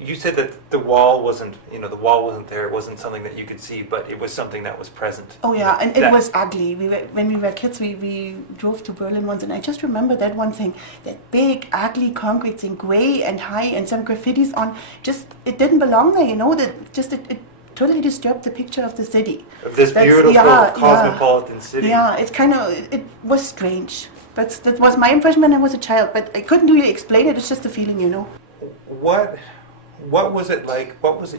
you said that the wall wasn't, the wall wasn't there. It wasn't something that you could see, but it was something that was present. Oh yeah, and it was ugly. When we were kids, we drove to Berlin once, and I just remember that one thing, that big, ugly concrete thing, grey and high, and some graffitis on. Just it didn't belong there, it totally disturbed the picture of the city. Of this beautiful cosmopolitan city. Yeah, it was strange. But that was my impression when I was a child. But I couldn't really explain it. It's just a feeling, What was it like? What was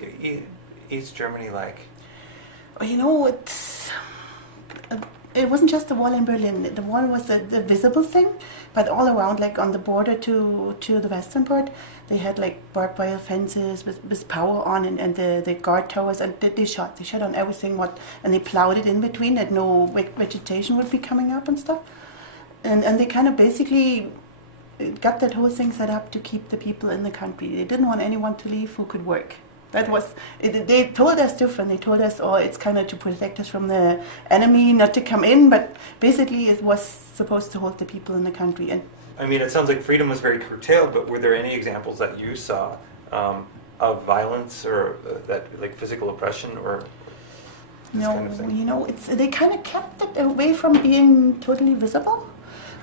East Germany like? It wasn't just the wall in Berlin. The wall was the visible thing, but all around, like on the border to the western part, they had like barbed wire fences with power on, and the guard towers, and they shot on everything, and they plowed it in between that no vegetation would be coming up and stuff, and they kind of basically got that whole thing set up to keep the people in the country. They didn't want anyone to leave who could work. That was, they told us different. They told us, it's kind of to protect us from the enemy, not to come in, but basically it was supposed to hold the people in the country. And I mean, it sounds like freedom was very curtailed, but were there any examples that you saw of violence or that, like physical oppression or this kind of thing? They kind of kept it away from being totally visible.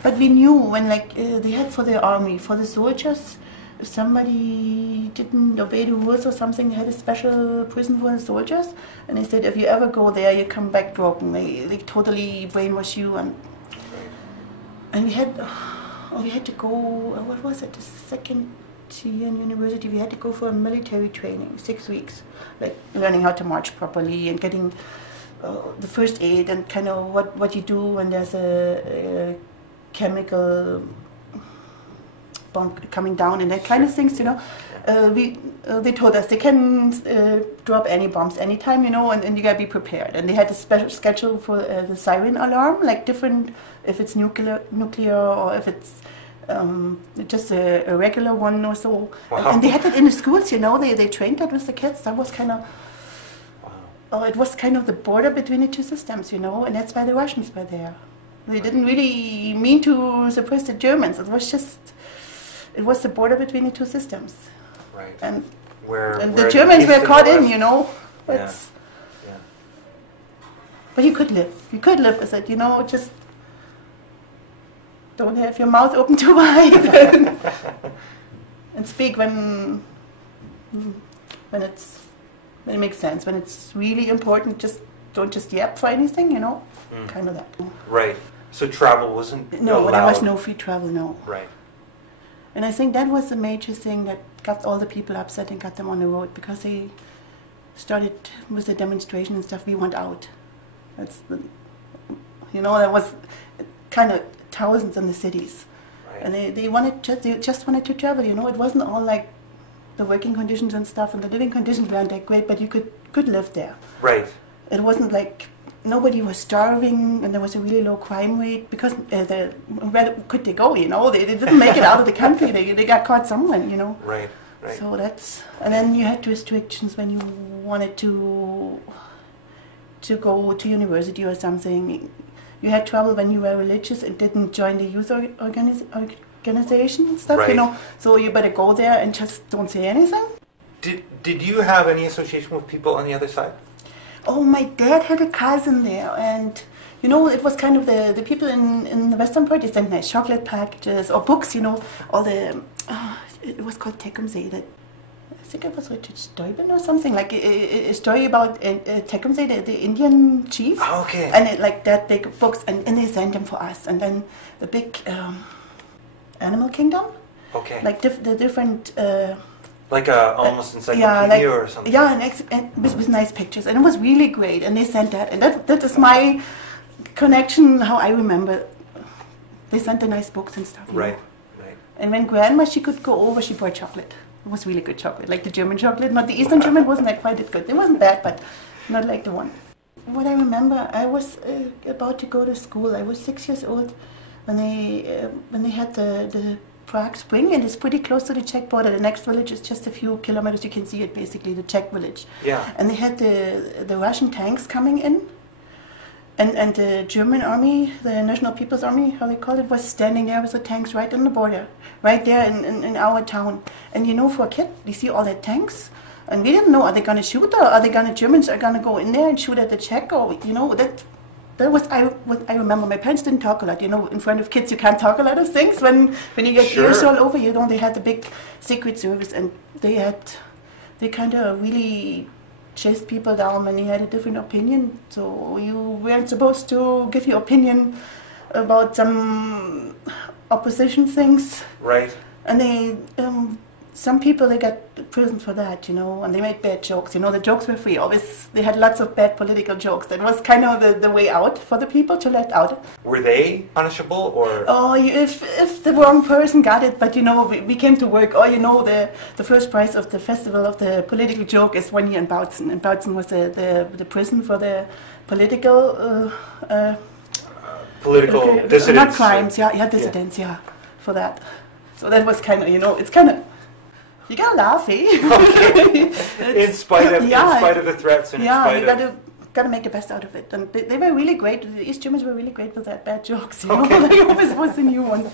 But we knew when, they had for the army, for the soldiers, if somebody didn't obey the rules or something, they had a special prison for the soldiers. And they said, if you ever go there, you come back broken. They totally brainwash you. And we had to go, what was it, the second year in university, we had to go for a military training, 6 weeks. Like learning how to march properly and getting the first aid and kind of what you do when there's a chemical bomb coming down and that kind of things, they told us they can drop any bombs anytime, and you gotta be prepared. And they had a special schedule for the siren alarm, like different, if it's nuclear or if it's just a regular one or so. Wow. And they had it in the schools, they trained that with the kids. That was kind of, it was kind of the border between the two systems, and that's why the Russians were there. They didn't really mean to suppress the Germans. It was the border between the two systems. Right. And where the Germans were caught in, Yeah. But you could live. You could live with it, just don't have your mouth open too wide and speak when it makes sense. When it's really important, don't just yap for anything, kind of that. Right. So travel wasn't allowed. There was no free travel, no. Right. And I think that was the major thing that got all the people upset and got them on the road, because they started with the demonstration and stuff. We want out. There was kind of thousands in the cities, right. And they just wanted to travel. It wasn't all like the working conditions and stuff, and the living conditions weren't that great, but you could live there. Right. It wasn't like nobody was starving, and there was a really low crime rate, because where could they go, They didn't make it out of the country. They got caught somewhere, Right. So and then you had restrictions when you wanted to go to university or something. You had trouble when you were religious and didn't join the youth organization and stuff, right. So you better go there and just don't say anything. Did you have any association with people on the other side? Oh, my dad had a cousin there, and it was kind of the people in the western part. They sent nice chocolate packages or books, all the it was called Tecumseh. I think it was Richard Stuyvesant or something, like a story about Tecumseh, the Indian chief. Oh, okay. And like that big books, and they sent them for us. And then the big Animal Kingdom. Okay. Like the different. Like almost encyclopedia or something. Yeah, and with nice pictures, and it was really great. And they sent that, and that is my connection. How I remember, they sent the nice books and stuff. Right. And when Grandma, she could go over, she bought chocolate. It was really good chocolate, like the German chocolate. Not the Eastern German wasn't that quite as good. It wasn't bad, but not like the one. What I remember, I was about to go to school. I was 6 years old when they had the Prague Spring, and it's pretty close to the Czech border. The next village is just a few kilometers. You can see it, basically, the Czech village. Yeah. And they had the Russian tanks coming in, And the German army, the National People's Army, how they call it, was standing there with the tanks right on the border, right there in our town. And you know, for a kid, you see all the tanks, and we didn't know, are they going to shoot, or are they going to, Germans are going to go in there and shoot at the Czech, or, you know, that was what I remember. My parents didn't talk a lot. You know, in front of kids, you can't talk a lot of things. When you get Sure. ears all over, you know, they had the big Secret Service, and they kind of really chased people down when they had a different opinion. So you weren't supposed to give your opinion about some opposition things. Right. And they, some people, they got prison for that, you know, and they made bad jokes. You know, the jokes were free. Always, they had lots of bad political jokes. That was kind of the way out for the people to let out. Were they punishable, or? Oh, if the wrong person got it, but you know, we came to work. Oh, you know, the first prize of the festival of the political joke is 1 year in Bautzen, and Bautzen was the prison for the political Dissidents. not crimes, yeah, dissidents, yeah, for that. So that was kind of, you know, it's kind of, you gotta laugh, eh? Okay. in spite of the threats and in spite you of... gotta make the best out of it. And they were really great. The East Germans were really great with that bad jokes, you know? Okay. Like, always was a new one.